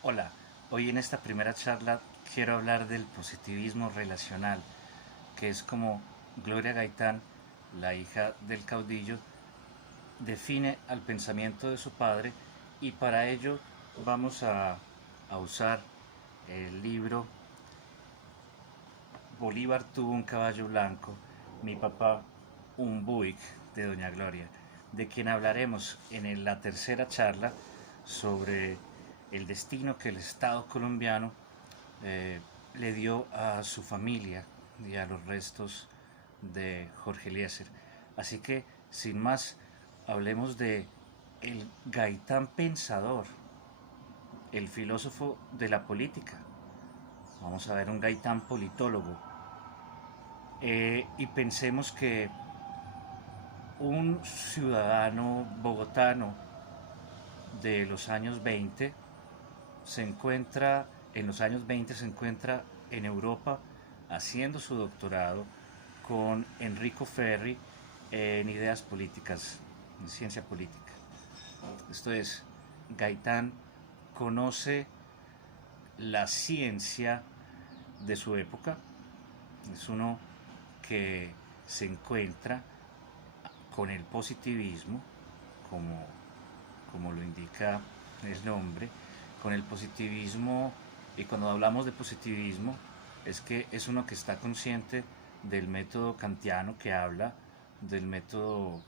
Hola, hoy en esta primera charla quiero hablar del positivismo relacional, que es como Gloria Gaitán, la hija del caudillo, define al pensamiento de su padre, y para ello vamos a usar el libro Bolívar tuvo un caballo blanco, mi papá un Buick, de Doña Gloria, de quien hablaremos en la tercera charla sobre el destino que el Estado colombiano le dio a su familia y a los restos de Jorge Eliezer. Así que, sin más, hablemos de el Gaitán pensador, el filósofo de la política. Vamos a ver un Gaitán politólogo. Y pensemos que un ciudadano bogotano de los años 20 en los años 20 se encuentra en Europa haciendo su doctorado con Enrico Ferri en ideas políticas, en ciencia política. Esto es, Gaitán conoce la ciencia de su época, es uno que se encuentra con el positivismo, como, como lo indica el nombre, con el positivismo. Y cuando hablamos de positivismo es que es uno que está consciente del método kantiano, que habla del método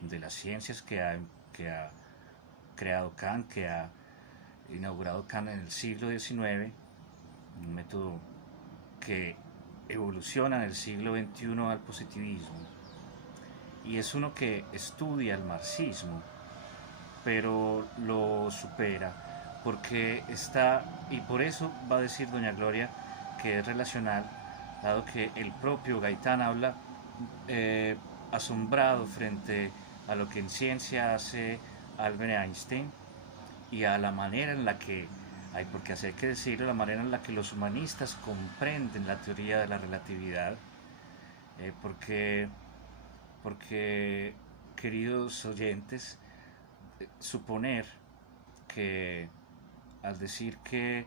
de las ciencias que ha creado Kant, que ha inaugurado Kant en el siglo XIX, un método que evoluciona en el siglo XXI al positivismo. Y es uno que estudia el marxismo, pero lo supera, porque está, y por eso va a decir doña Gloria que es relacional, dado que el propio Gaitán habla eh, asombrado frente a lo que en ciencia hace Albert Einstein y a la manera en la que, hay porque así hay que decirlo, la manera en la que los humanistas comprenden la teoría de la relatividad, eh, porque, porque, queridos oyentes, suponer que al decir que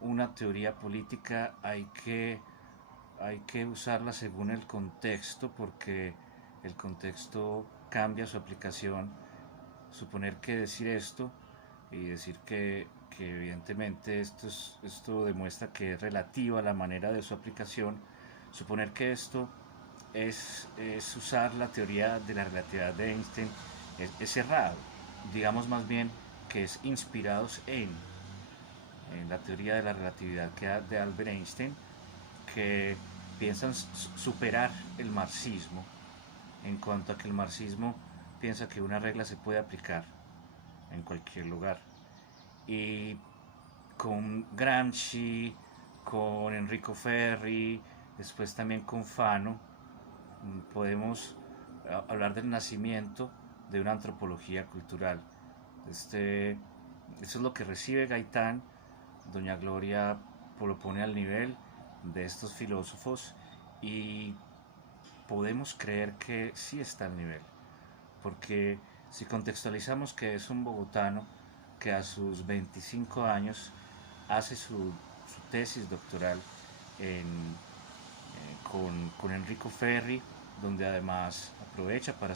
una teoría política hay que usarla según el contexto, porque el contexto cambia su aplicación. Suponer que decir esto y decir que evidentemente esto demuestra que es relativo a la manera de su aplicación, suponer que esto es usar la teoría de la relatividad de Einstein es errado. Digamos más bien que es inspirados en la teoría de la relatividad que de Albert Einstein, que piensan superar el marxismo, en cuanto a que el marxismo piensa que una regla se puede aplicar en cualquier lugar. Y con Gramsci, con Enrico Ferri, después también con Fano, podemos hablar del nacimiento de una antropología cultural. Este, Eso es lo que recibe Gaitán. Doña Gloria lo pone al nivel de estos filósofos, y podemos creer que sí está al nivel, porque si contextualizamos que es un bogotano que a sus 25 años hace su tesis doctoral con Enrico Ferri, donde además aprovecha para,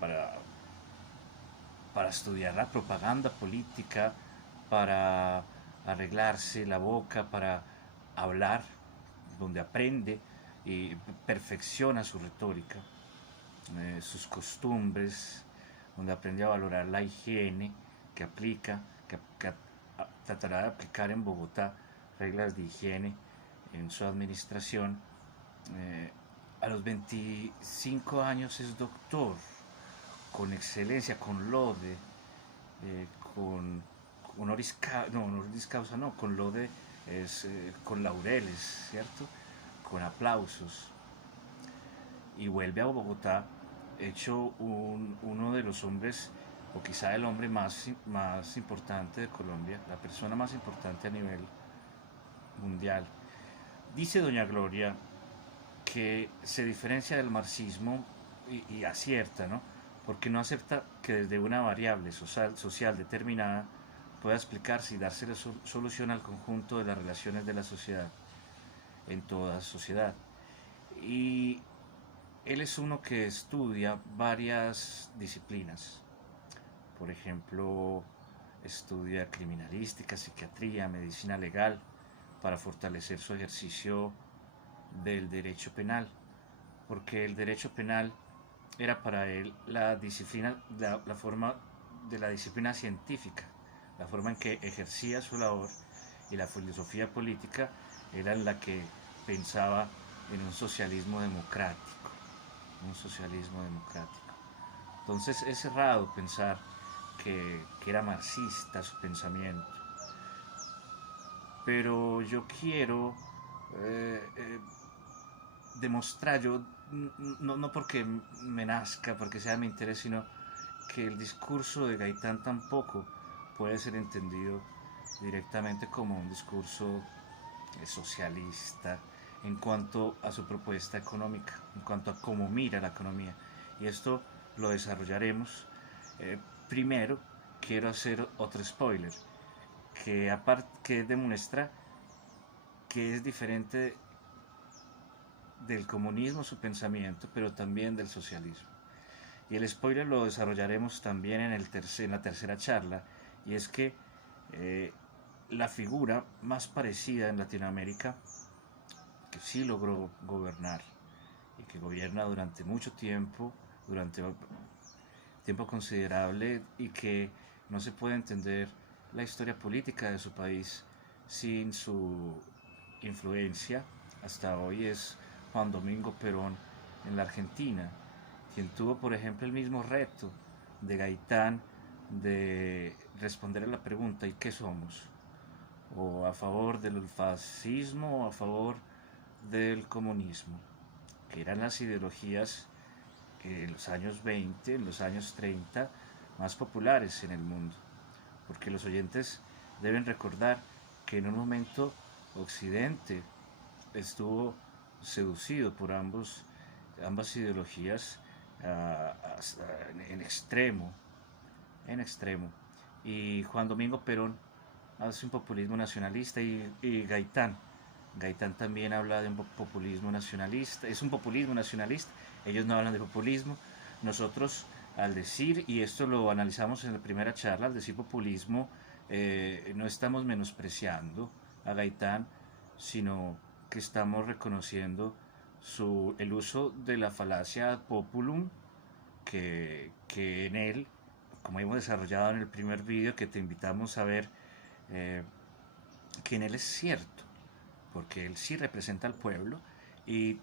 para, para estudiar la propaganda política, para arreglarse la boca, para hablar, donde aprende y perfecciona su retórica, sus costumbres, donde aprende a valorar la higiene que aplica, que tratará de aplicar en Bogotá reglas de higiene en su administración. Eh, a los 25 años es doctor, con excelencia, con lode, con honoris causa no, con lode es con laureles, ¿cierto? Con aplausos. Y vuelve a Bogotá hecho uno de los hombres, o quizá el hombre más importante de Colombia, la persona más importante a nivel mundial. Dice doña Gloria que se diferencia del marxismo, y acierta, ¿no? Porque no acepta que desde una variable social determinada pueda explicarse y darse solución al conjunto de las relaciones de la sociedad, en toda sociedad. Y él es uno que estudia varias disciplinas. Por ejemplo, estudia criminalística, psiquiatría, medicina legal, para fortalecer su ejercicio del derecho penal, porque el derecho penal era para él la disciplina, la forma de la disciplina científica, la forma en que ejercía su labor, y la filosofía política era la que pensaba en un socialismo democrático, un socialismo democrático. Entonces es errado pensar que era marxista su pensamiento, pero yo quiero eh, eh, demostrar, yo no porque me nazca, porque sea de mi interés, sino que el discurso de Gaitán tampoco puede ser entendido directamente como un discurso socialista en cuanto a su propuesta económica, en cuanto a cómo mira la economía. Y esto lo desarrollaremos. Primero, quiero hacer otro spoiler, que demuestra que es diferente del comunismo su pensamiento, pero también del socialismo. Y el spoiler lo desarrollaremos también en la tercera charla, y es que eh, la figura más parecida en Latinoamérica, que sí logró gobernar y que gobierna durante mucho tiempo, durante tiempo considerable, y que no se puede entender la historia política de su país sin su influencia hasta hoy, es Juan Domingo Perón en la Argentina, quien tuvo, por ejemplo, el mismo reto de Gaitán de responder a la pregunta: ¿y qué somos? ¿O a favor del fascismo o a favor del comunismo? Que eran las ideologías en los años 20, en los años 30, más populares en el mundo. Porque los oyentes deben recordar que en un momento Occidente estuvo seducido por ambas ideologías en extremo, en extremo. Y Juan Domingo Perón hace un populismo nacionalista, y Gaitán también habla de un populismo nacionalista, es un populismo nacionalista, ellos no hablan de populismo, nosotros al decir, y esto lo analizamos en la primera charla, al decir populismo, no estamos menospreciando a Gaitán, sino que estamos reconociendo el uso de la falacia ad populum, que en él, como hemos desarrollado en el primer vídeo que te invitamos a ver, eh, que en él es cierto, porque él sí representa al pueblo y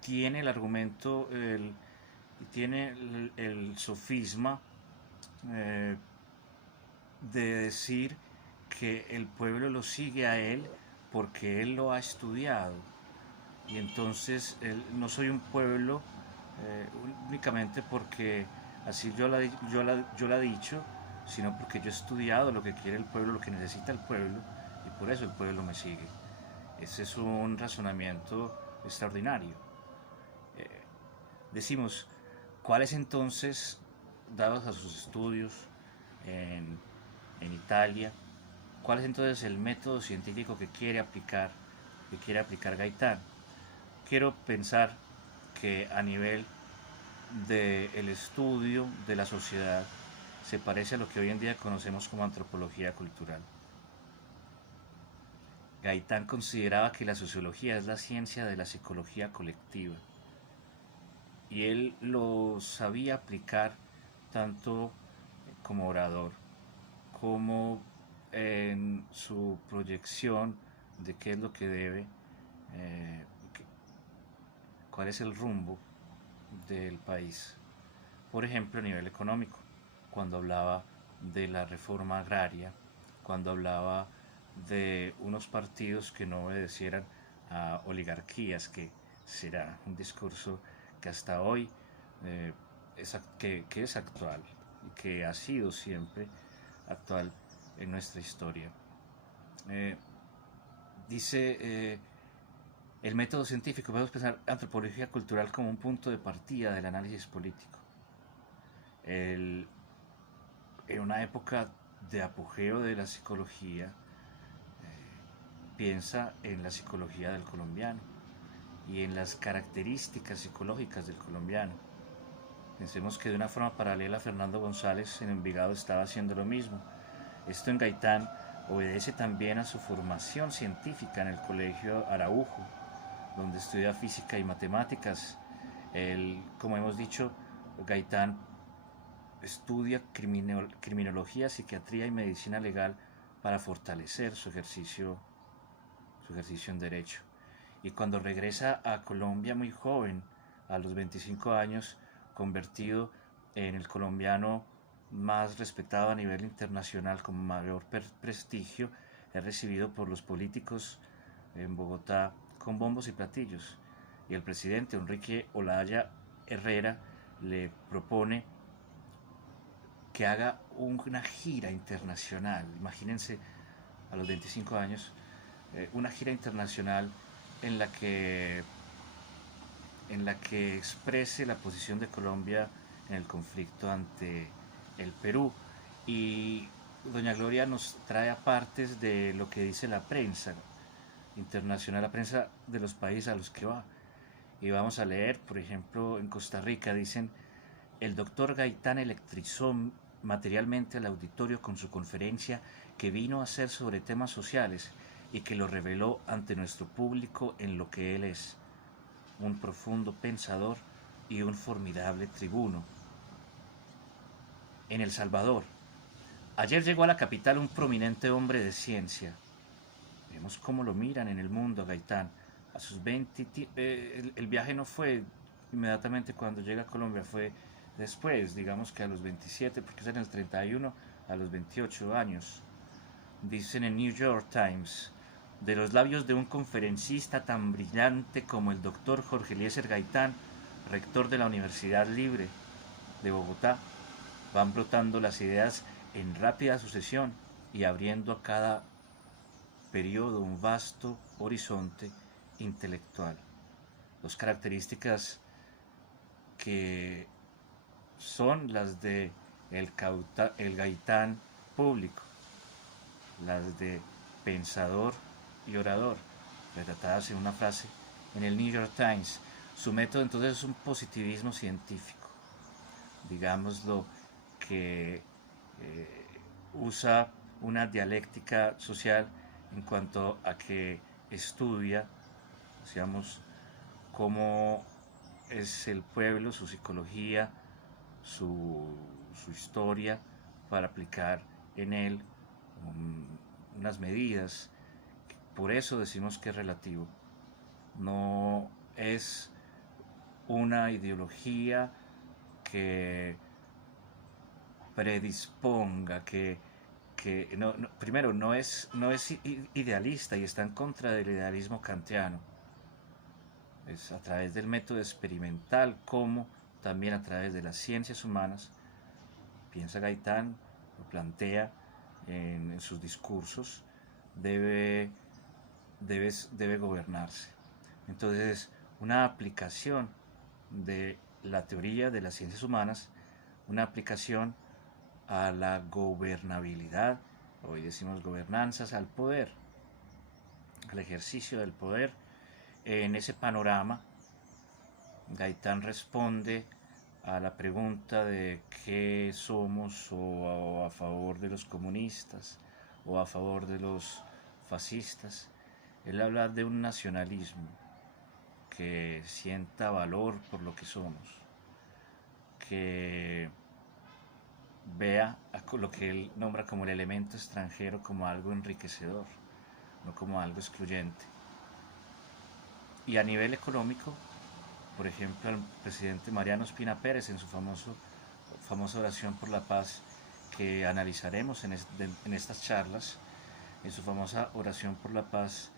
tiene el argumento, tiene el sofisma eh, de decir que el pueblo lo sigue a él porque él lo ha estudiado. Y entonces no soy un pueblo únicamente porque así yo la he dicho, sino porque yo he estudiado lo que quiere el pueblo, lo que necesita el pueblo, y por eso el pueblo me sigue. Ese es un razonamiento extraordinario. Decimos, ¿cuál es entonces, dados a sus estudios en, en Italia, cuál es entonces el método científico que quiere aplicar Gaitán? Quiero pensar que a nivel del estudio de la sociedad se parece a lo que hoy en día conocemos como antropología cultural. Gaitán consideraba que la sociología es la ciencia de la psicología colectiva, y él lo sabía aplicar tanto como orador como en su proyección de qué es lo que debe, eh, cuál es el rumbo del país. Por ejemplo, a nivel económico, cuando hablaba de la reforma agraria, cuando hablaba de unos partidos que no obedecieran a oligarquías, que será un discurso que hasta hoy que es actual y que ha sido siempre actual en nuestra historia. Eh, dice el método científico, podemos pensar antropología cultural como un punto de partida del análisis político. En una época de apogeo de la psicología, piensa en la psicología del colombiano y en las características psicológicas del colombiano. Pensemos que de una forma paralela Fernando González en Envigado estaba haciendo lo mismo. Esto en Gaitán obedece también a su formación científica en el Colegio Araujo, donde estudia física y matemáticas. Como hemos dicho, Gaitán estudia criminología, psiquiatría y medicina legal para fortalecer su ejercicio en derecho. Y cuando regresa a Colombia muy joven, a los 25 años, convertido en el colombiano más respetado a nivel internacional con mayor prestigio, es recibido por los políticos en Bogotá con bombos y platillos. Y el presidente Enrique Olaya Herrera le propone que haga una gira internacional. Imagínense a los 25 años, una gira internacional en la que exprese la posición de Colombia en el conflicto ante el Perú. Y doña Gloria nos trae apartes de lo que dice la prensa internacional, la prensa de los países a los que va. Y vamos a leer, por ejemplo, en Costa Rica dicen: el doctor Gaitán electrizó materialmente al auditorio con su conferencia que vino a hacer sobre temas sociales y que lo reveló ante nuestro público en lo que él es, un profundo pensador y un formidable tribuno. En El Salvador, ayer llegó a la capital un prominente hombre de ciencia. Vemos cómo lo miran en el mundo a Gaitán. A sus 20, el viaje no fue inmediatamente cuando llega a Colombia, fue después, digamos que a los 27, porque es en el 31, a los 28 años. Dicen en New York Times: de los labios de un conferencista tan brillante como el doctor Jorge Eliezer Gaitán, rector de la Universidad Libre de Bogotá, van brotando las ideas en rápida sucesión y abriendo a cada periodo un vasto horizonte intelectual. Dos características que son las de el Gaitán público, las de pensador y orador, retratadas en una frase en el New York Times. Su método entonces es un positivismo científico, digámoslo, que usa una dialéctica social en cuanto a que estudia, digamos, cómo es el pueblo, su psicología, su historia, para aplicar en él unas medidas. Por eso decimos que es relativo. No es una ideología que predisponga, primero no es idealista y está en contra del idealismo kantiano. Es a través del método experimental como también a través de las ciencias humanas, piensa Gaitán, lo plantea en sus discursos, debe gobernarse. Entonces, una aplicación de la teoría de las ciencias humanas, una aplicación a la gobernabilidad, hoy decimos gobernanzas, al poder, al ejercicio del poder. En ese panorama, Gaitán responde a la pregunta de qué somos, o a favor de los comunistas o a favor de los fascistas. Él habla de un nacionalismo que sienta valor por lo que somos, que vea lo que él nombra como el elemento extranjero como algo enriquecedor, no como algo excluyente. Y a nivel económico, por ejemplo, el presidente Mariano Ospina Pérez, en su famosa oración por la paz, que analizaremos en estas charlas, en su famosa oración por la paz,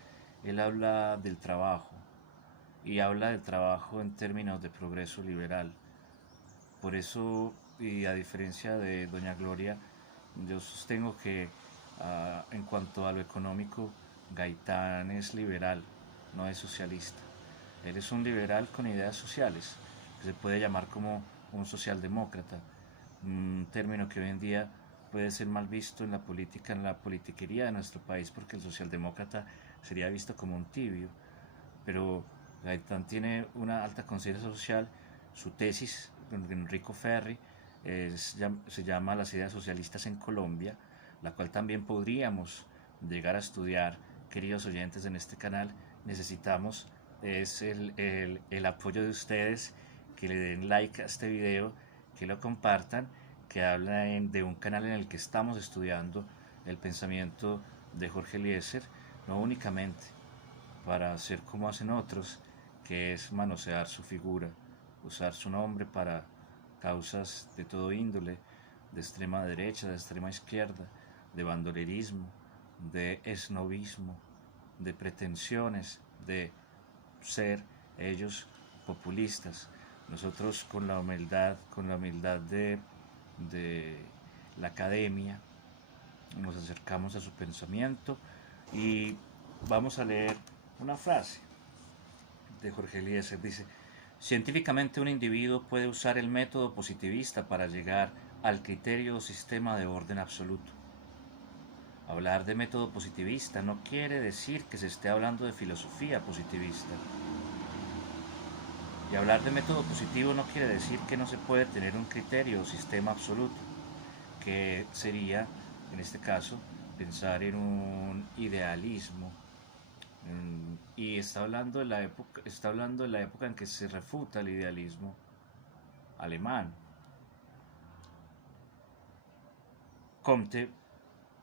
él habla del trabajo, y habla del trabajo en términos de progreso liberal. Por eso, y a diferencia de doña Gloria, yo sostengo que en cuanto a lo económico, Gaitán es liberal, no es socialista. Él es un liberal con ideas sociales, que se puede llamar como un socialdemócrata, un término que hoy en día puede ser mal visto en la política, en la politiquería de nuestro país, porque el socialdemócrata sería visto como un tibio, pero Gaitán tiene una alta conciencia social. Su tesis, Enrico Ferri, se llama Las ideas socialistas en Colombia, la cual también podríamos llegar a estudiar, queridos oyentes en este canal. Necesitamos el apoyo de ustedes, que le den like a este video, que lo compartan, que hablan de un canal en el que estamos estudiando el pensamiento de Jorge Eliezer, no únicamente para hacer como hacen otros, que es manosear su figura, usar su nombre para causas de todo índole, de extrema derecha, de extrema izquierda, de bandolerismo, de esnovismo, de pretensiones, de ser ellos populistas. Nosotros con la humildad de la academia, nos acercamos a su pensamiento y vamos a leer una frase de Jorge Eliezer. Dice: científicamente un individuo puede usar el método positivista para llegar al criterio o sistema de orden absoluto. Hablar de método positivista no quiere decir que se esté hablando de filosofía positivista. Y hablar de método positivo no quiere decir que no se puede tener un criterio o sistema absoluto, que sería, en este caso, pensar en un idealismo. Y está hablando de la época en que se refuta el idealismo alemán. Comte,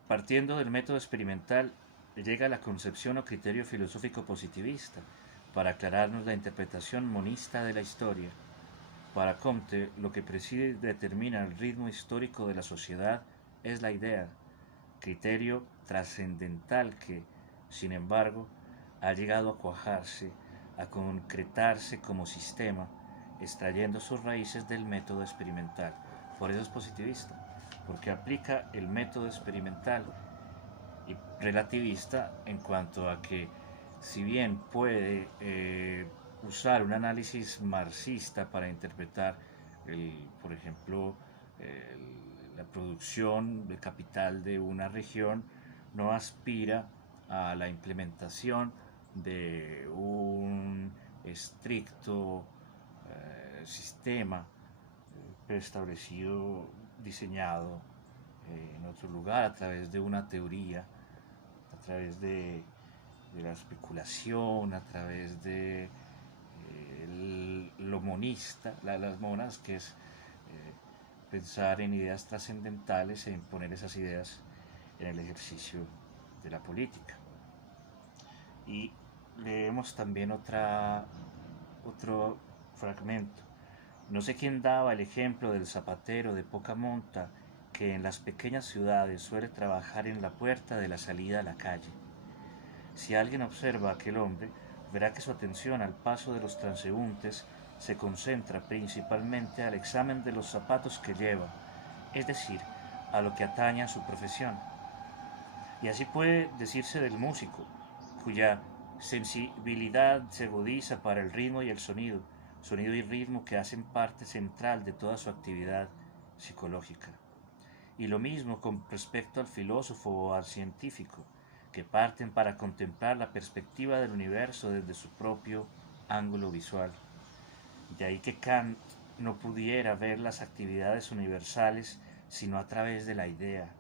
partiendo del método experimental, llega a la concepción o criterio filosófico positivista para aclararnos la interpretación monista de la historia. Para Comte, lo que preside y determina el ritmo histórico de la sociedad es la idea, criterio trascendental que, sin embargo, ha llegado a cuajarse, a concretarse como sistema, extrayendo sus raíces del método experimental. Por eso es positivista, porque aplica el método experimental, y relativista en cuanto a que, si bien puede usar un análisis marxista para interpretar, por ejemplo, la producción de capital de una región, no aspira a la implementación de un estricto sistema preestablecido, diseñado en otro lugar a través de una teoría, a través de la especulación, a través de lo monista, las monas, que es pensar en ideas trascendentales e imponer esas ideas en el ejercicio de la política. Y leemos también otro fragmento. No sé quién daba el ejemplo del zapatero de poca monta que en las pequeñas ciudades suele trabajar en la puerta de la salida a la calle. Si alguien observa a aquel hombre, verá que su atención al paso de los transeúntes se concentra principalmente al examen de los zapatos que lleva, es decir, a lo que atañe a su profesión. Y así puede decirse del músico, cuya sensibilidad se agudiza para el ritmo y el sonido y ritmo que hacen parte central de toda su actividad psicológica. Y lo mismo con respecto al filósofo o al científico, que parten para contemplar la perspectiva del universo desde su propio ángulo visual. De ahí que Kant no pudiera ver las actividades universales sino a través de la idea,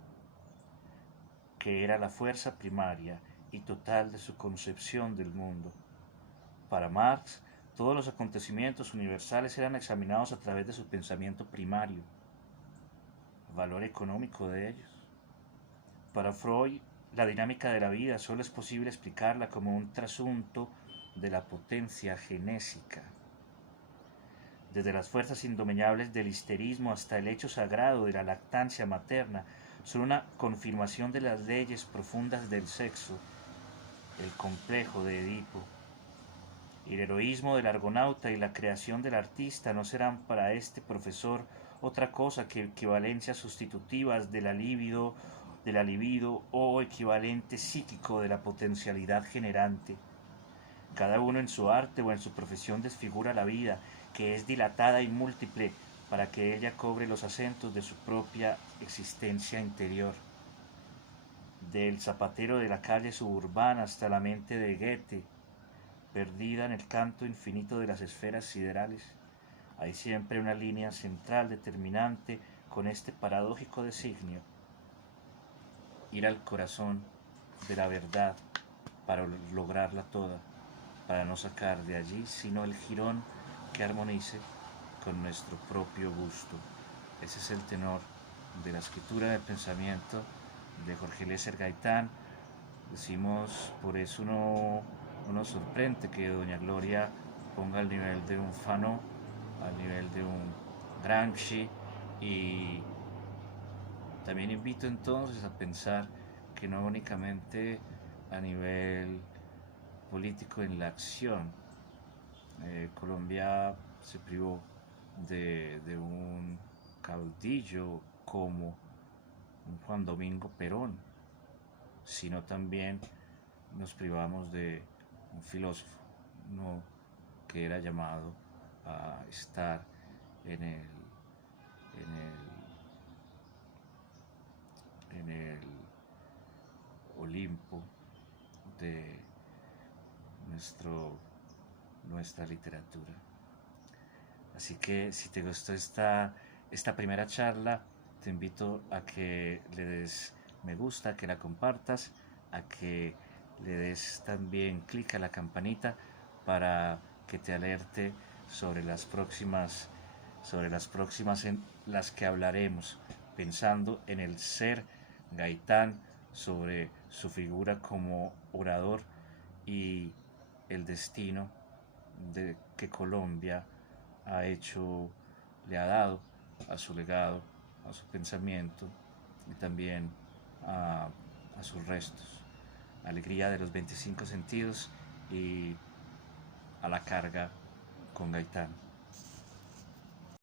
que era la fuerza primaria y total de su concepción del mundo. Para Marx, todos los acontecimientos universales eran examinados a través de su pensamiento primario, el valor económico de ellos. Para Freud, la dinámica de la vida solo es posible explicarla como un trasunto de la potencia genésica. Desde las fuerzas indomeñables del histerismo hasta el hecho sagrado de la lactancia materna, son una confirmación de las leyes profundas del sexo, el complejo de Edipo. El heroísmo del argonauta y la creación del artista no serán para este profesor otra cosa que equivalencias sustitutivas de la libido o equivalente psíquico de la potencialidad generante. Cada uno en su arte o en su profesión desfigura la vida, que es dilatada y múltiple para que ella cobre los acentos de su propia existencia interior, del zapatero de la calle suburbana hasta la mente de Goethe, perdida en el canto infinito de las esferas siderales. Hay siempre una línea central determinante con este paradójico designio: ir al corazón de la verdad para lograrla toda, para no sacar de allí sino el jirón que armonice con nuestro propio gusto. Ese es el tenor de la escritura del pensamiento de Jorge Eliezer Gaitán. Decimos, por eso no nos sorprende que Doña Gloria ponga al nivel de un Fanon, al nivel de un Gramsci, y también invito entonces a pensar que no únicamente a nivel político en la acción, Colombia se privó de un caudillo como un Juan Domingo Perón, sino también nos privamos de un filósofo, no, que era llamado a estar en el Olimpo de nuestra literatura. Así que si te gustó esta primera charla, te invito a que le des me gusta, a que la compartas, a que le des también clic a la campanita para que te alerte sobre las próximas en las que hablaremos, pensando en el ser Gaitán, sobre su figura como orador y el destino de que Colombia le ha dado a su legado, a su pensamiento y también a sus restos. Alegría de los 25 sentidos y a la carga con Gaitán.